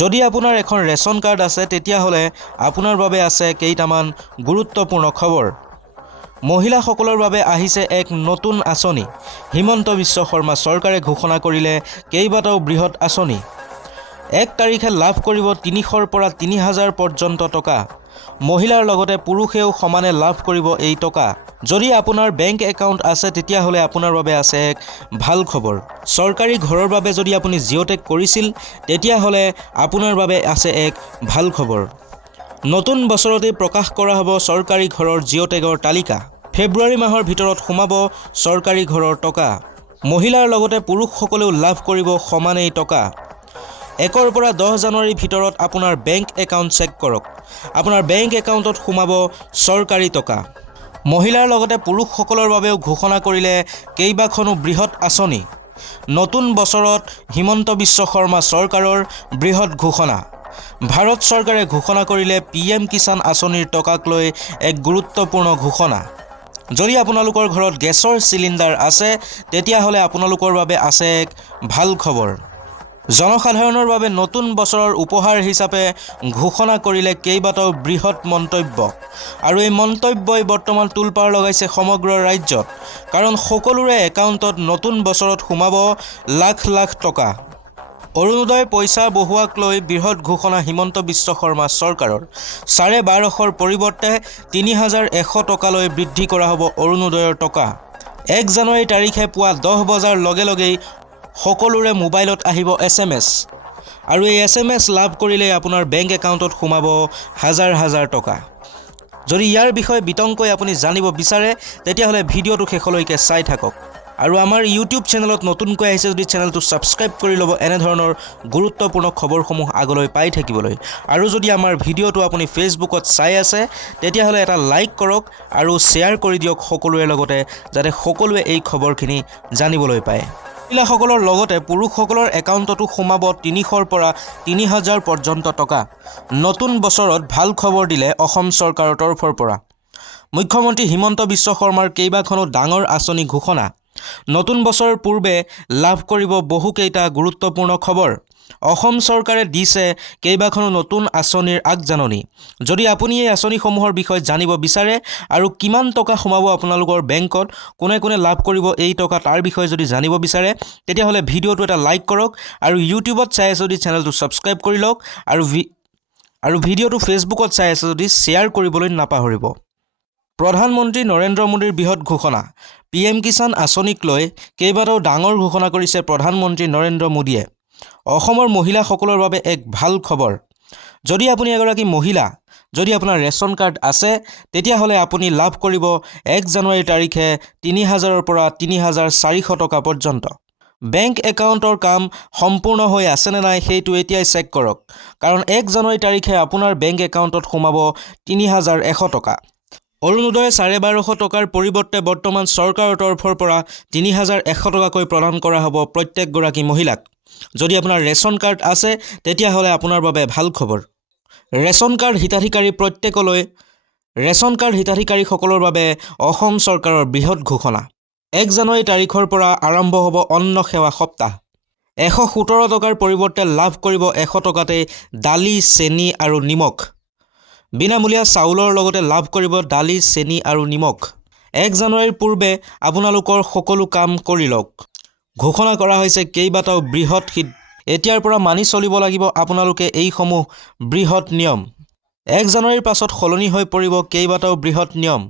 যদি আপোনাৰ এখন ৰেচন কাৰ্ড আছে তেতিয়াহ'লে আপোনাৰ বাবে আছে কেইটামান গুৰুত্বপূৰ্ণ খবৰ। মহিলাসকলৰ বাবে আহিছে এক নতুন আঁচনি। হিমন্ত বিশ্ব শৰ্মা চৰকাৰে ঘোষণা কৰিলে কেইবাটাও বৃহৎ আঁচনি। 1 তাৰিখে লাভ কৰিব 300ৰ পৰা 3000 পৰ্যন্ত টকা। মহিলাৰ লগতে পুৰুষেও সমানে লাভ কৰিব এই টকা। যদি আপোনাৰ বেংক একাউণ্ট আছে তেতিয়াহ'লে আপোনাৰ বাবে আছে এক ভাল খবৰ। চৰকাৰী ঘৰৰ বাবে যদি আপুনি জিঅ'টেক কৰিছিল তেতিয়াহ'লে আপোনাৰ বাবে আছে এক ভাল খবৰ। নতুন বছৰতেই প্ৰকাশ কৰা হ'ব চৰকাৰী ঘৰৰ জিঅ'টেকৰ তালিকা। ফেব্ৰুৱাৰী মাহৰ ভিতৰত সোমাব চৰকাৰী ঘৰৰ টকা। মহিলাৰ লগতে পুৰুষসকলেও লাভ কৰিব সমানেই টকা। 1ৰ পৰা 10 জানুৱাৰীৰ ভিতৰত আপোনাৰ বেংক একাউণ্ট চেক কৰক। আপোনাৰ বেংক একাউণ্টত সোমাব চৰকাৰী টকা। মহিলাৰ লগতে পুৰুষসকলৰ বাবেও ঘোষণা কৰিলে কেইবাখনো বৃহৎ আঁচনি। নতুন বছৰত হিমন্ত বিশ্ব শৰ্মা চৰকাৰৰ বৃহৎ ঘোষণা। ভাৰত চৰকাৰে ঘোষণা কৰিলে PM কিষাণ আঁচনিৰ টকাক লৈ এক গুৰুত্বপূৰ্ণ ঘোষণা। যদি আপোনালোকৰ ঘৰত গেছৰ চিলিণ্ডাৰ আছে তেতিয়াহ'লে আপোনালোকৰ বাবে আছে এক ভাল খবৰ। জনসাধাৰণৰ বাবে নতুন বছৰৰ উপহাৰ হিচাপে ঘোষণা কৰিলে কেইবাটাও বৃহৎ মন্তব্য। আৰু এই মন্তব্যই বৰ্তমান তোলপাৰ লগাইছে সমগ্ৰ ৰাজ্যত, কাৰণ সকলোৰে একাউণ্টত নতুন বছৰত সোমাব লাখ লাখ টকা। অৰুণোদয় পইচা বঢ়োৱাক লৈ বৃহৎ ঘোষণা হিমন্ত বিশ্ব শৰ্মা চৰকাৰৰ। 1250ৰ পৰিৱৰ্তে 3100 টকালৈ বৃদ্ধি কৰা হ'ব অৰুণোদয়ৰ টকা। 1 জানুৱাৰী তাৰিখে পুৱা 10 বজাৰ লগে লগেই সকলোৰে মোবাইলত আহিব SMS। আৰু এই SMS লাভ কৰিলেই আপোনাৰ বেংক একাউণ্টত সোমাব হাজাৰ হাজাৰ টকা। যদি ইয়াৰ বিষয়ে বিতংকৈ আপুনি জানিব বিচাৰে তেতিয়াহ'লে ভিডিঅ'টো শেষলৈকে চাই থাকক। আৰু আমাৰ ইউটিউব চেনেলত নতুনকৈ আহিছে যদি চেনেলটো ছাবস্ক্ৰাইব কৰি ল'ব এনেধৰণৰ গুৰুত্বপূৰ্ণ খবৰসমূহ আগলৈ পাই থাকিবলৈ। আৰু যদি আমাৰ ভিডিঅ'টো আপুনি ফেচবুকত চাই আছে তেতিয়াহ'লে এটা লাইক কৰক আৰু শ্বেয়াৰ কৰি দিয়ক সকলোৰে লগতে, যাতে সকলোৱে এই খবৰখিনি জানিবলৈ পায়। মহিলাসকলৰ লগতে পুৰুষসকলৰ একাউণ্টতো সোমাব 300ৰ পৰা 3000 পৰ্যন্ত টকা। নতুন বছৰত ভাল খবৰ দিলে অসম চৰকাৰৰ তৰফৰ পৰা। মুখ্যমন্ত্ৰী হিমন্ত বিশ্ব শৰ্মাৰ কেইবাখনো ডাঙৰ আঁচনি ঘোষণা। নতুন বছৰৰ পূৰ্বে লাভ কৰিব বহুকেইটা গুৰুত্বপূৰ্ণ খবৰ। অসম চৰকাৰে দিছে কেইবাখনো নতুন আঁচনিৰ আগজাননী। যদি আপুনি এই আঁচনিসমূহৰ বিষয়ে জানিব বিচাৰে আৰু কিমান টকা সোমাব আপোনালোকৰ বেংকত, কোনে কোনে লাভ কৰিব এই টকা তাৰ বিষয়ে যদি জানিব বিচাৰে তেতিয়াহ'লে ভিডিঅ'টো এটা লাইক কৰক আৰু ইউটিউবত চাই আছে যদি চেনেলটো ছাবস্ক্ৰাইব কৰি লওক আৰু ভিডিঅ'টো ফেচবুকত চাই আছে যদি শ্বেয়াৰ কৰিবলৈ নাপাহৰিব। প্ৰধানমন্ত্ৰী নৰেন্দ্ৰ মোদীৰ বৃহৎ ঘোষণা। PM কিষাণ আঁচনিক লৈ কেইবাটাও ডাঙৰ ঘোষণা কৰিছে প্ৰধানমন্ত্ৰী নৰেন্দ্ৰ মোদীয়ে। অসমৰ মহিলাসকলৰ বাবে এক ভাল খবৰ। যদি আপুনি এগৰাকী মহিলা, যদি আপোনাৰ ৰেচন কাৰ্ড আছে তেতিয়াহ'লে আপুনি লাভ কৰিব 1 জানুৱাৰী তাৰিখে 3000ৰ পৰা 3400 টকা পৰ্যন্ত। বেংক একাউণ্টৰ কাম সম্পূৰ্ণ হৈ আছেনে নাই সেইটো এতিয়াই চেক কৰক, কাৰণ 1 জানুৱাৰী তাৰিখে আপোনাৰ বেংক একাউণ্টত সোমাব 3100 টকা। অৰুণোদয় 1250 টকাৰ পৰিৱৰ্তে বৰ্তমান চৰকাৰৰ তৰফৰ পৰা 3100 টকাকৈ প্ৰদান কৰা হ'ব প্ৰত্যেকগৰাকী মহিলাক। যদি আপোনাৰ ৰেচন কাৰ্ড আছে তেতিয়াহ'লে আপোনাৰ বাবে ভাল খবৰ। ৰেচন কাৰ্ড হিতাধিকাৰীসকলৰ বাবে অসম চৰকাৰৰ বৃহৎ ঘোষণা। 1 জানুৱাৰী তাৰিখৰ পৰা আৰম্ভ হ'ব অন্ন সেৱা সপ্তাহ। 117 টকাৰ পৰিৱৰ্তে লাভ কৰিব 100 টকাতেই দালি, চেনি আৰু নিমখ। বিনামূলীয়া চাউলৰ লগতে লাভ কৰিব দালি, চেনি আৰু নিমখ। 1 জানুৱাৰীৰ পূৰ্বে আপোনালোকৰ সকলো কাম কৰি লওক। ঘোষণা কৰা হৈছে কেইবাটাও বৃহৎ এতিয়াৰ পৰা মানি চলিব লাগিব আপোনালোকে এইসমূহ বৃহৎ নিয়ম। 1 জানুৱাৰীৰ পাছত সলনি হৈ পৰিব কেইবাটাও বৃহৎ নিয়ম।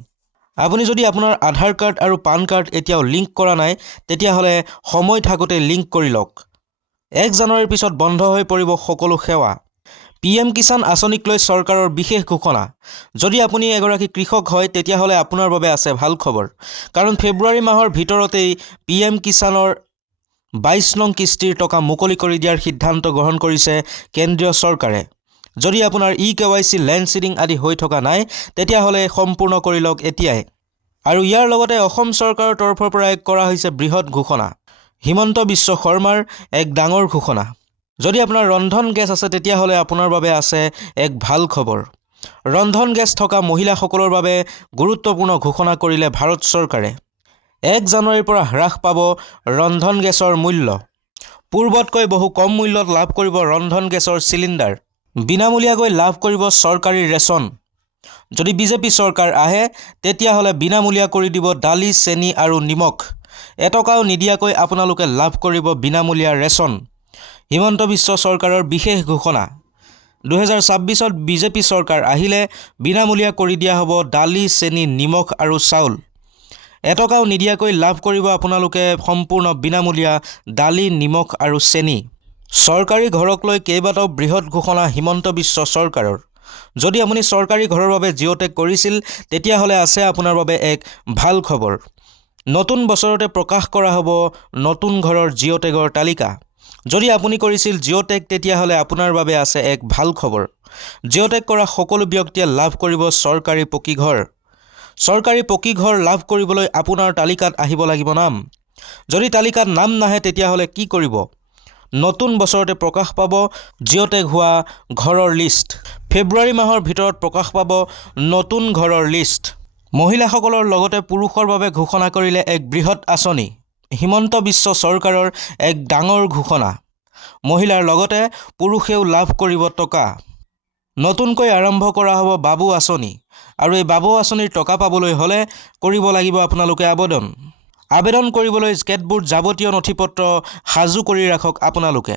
আপুনি যদি আপোনাৰ আধাৰ কাৰ্ড আৰু পান কাৰ্ড এতিয়াও লিংক কৰা নাই তেতিয়াহ'লে সময় থাকোঁতে লিংক কৰি লওক। 1 জানুৱাৰীৰ পিছত বন্ধ হৈ পৰিব সকলো সেৱা। PM কিষাণ আঁচনিক লৈ চৰকাৰৰ বিশেষ ঘোষণা। যদি আপুনি এগৰাকী কৃষক হয় তেতিয়াহ'লে আপোনাৰ বাবে আছে ভাল খবৰ, কাৰণ ফেব্ৰুৱাৰী মাহৰ ভিতৰতেই PM কিষাণৰ 22 নং কিস্তিৰ টকা মুকলি কৰি দিয়াৰ সিদ্ধান্ত গ্ৰহণ কৰিছে কেন্দ্ৰীয় চৰকাৰে। যদি আপোনাৰ EKYC লেণ্ড চিডিং আদি হৈ থকা নাই তেতিয়াহ'লে সম্পূৰ্ণ কৰি লওক এতিয়াই। আৰু ইয়াৰ লগতে অসম চৰকাৰৰ তৰফৰ পৰা কৰা হৈছে বৃহৎ ঘোষণা। হিমন্ত বিশ্ব শৰ্মাৰ এক ডাঙৰ ঘোষণা। যদি আপোনাৰ ৰন্ধন গেছ আছে তেতিয়াহ'লে আপোনাৰ বাবে আছে এক ভাল খবৰ। ৰন্ধন গেছ থকা মহিলাসকলৰ বাবে গুৰুত্বপূৰ্ণ ঘোষণা কৰিলে ভাৰত চৰকাৰে। 1 জানুৱাৰীৰ পৰা হ্ৰাস পাব ৰন্ধন গেছৰ মূল্য। পূৰ্বতকৈ বহু কম মূল্যত লাভ কৰিব ৰন্ধন গেছৰ চিলিণ্ডাৰ। বিনামূলীয়াকৈ লাভ কৰিব চৰকাৰী ৰেচন। যদি বিজেপি চৰকাৰ আহে তেতিয়াহ'লে বিনামূলীয়া কৰি দিব দালি, চেনি আৰু নিমখ। এটকাও নিদিয়াকৈ আপোনালোকে লাভ কৰিব বিনামূলীয়া ৰেচন। হিমন্ত বিশ্ব চৰকাৰৰ বিশেষ ঘোষণা। 2026ত বিজেপি চৰকাৰ আহিলে বিনামূলীয়া কৰি দিয়া হ'ব দালি, চেনি, নিমখ আৰু চাউল। এটকাও নিদিয়াকৈ লাভ কৰিব আপোনালোকে সম্পূৰ্ণ বিনামূলীয়া দালি, নিমখ আৰু চেনি। চৰকাৰী ঘৰক লৈ কেইবাটাও বৃহৎ ঘোষণা হিমন্ত বিশ্ব চৰকাৰৰ। যদি আপুনি চৰকাৰী ঘৰৰ বাবে জিঅ' টেগ কৰিছিল তেতিয়াহ'লে আছে আপোনাৰ বাবে এক ভাল খবৰ। নতুন বছৰতে প্ৰকাশ কৰা হ'ব নতুন ঘৰৰ জিঅ' টেগৰ তালিকা। যদি আপুনি কৰিছিল জিঅ' টেগ তেতিয়াহ'লে আপোনাৰ বাবে আছে এক ভাল খবৰ। জিঅ' টেগ কৰা সকলো ব্যক্তিয়ে লাভ কৰিব চৰকাৰী পকী ঘৰ। চৰকাৰী পকী ঘৰ লাভ কৰিবলৈ আপোনাৰ তালিকাত আহিব লাগিব নাম। যদি তালিকাত নাম নাহে তেতিয়াহ'লে কি কৰিব? নতুন বছৰতে প্ৰকাশ পাব জিঅ' টেগ হোৱা ঘৰৰ লিষ্ট। ফেব্ৰুৱাৰী মাহৰ ভিতৰত প্ৰকাশ পাব নতুন ঘৰৰ লিষ্ট। মহিলাসকলৰ লগতে পুৰুষৰ বাবে ঘোষণা কৰিলে এক বৃহৎ আঁচনি। হিমন্ত বিশ্ব চৰকাৰৰ এক ডাঙৰ ঘোষণা। মহিলাৰ লগতে পুৰুষেও লাভ কৰিব টকা। নতুনকৈ আৰম্ভ কৰা হ'ব বাবু আঁচনি। আৰু এই বাবু আঁচনিৰ টকা পাবলৈ হ'লে কৰিব লাগিব আপোনালোকে আবেদন কৰিবলৈ কেতবোৰ যাৱতীয় নথি পত্ৰ সাজু কৰি ৰাখক আপোনালোকে।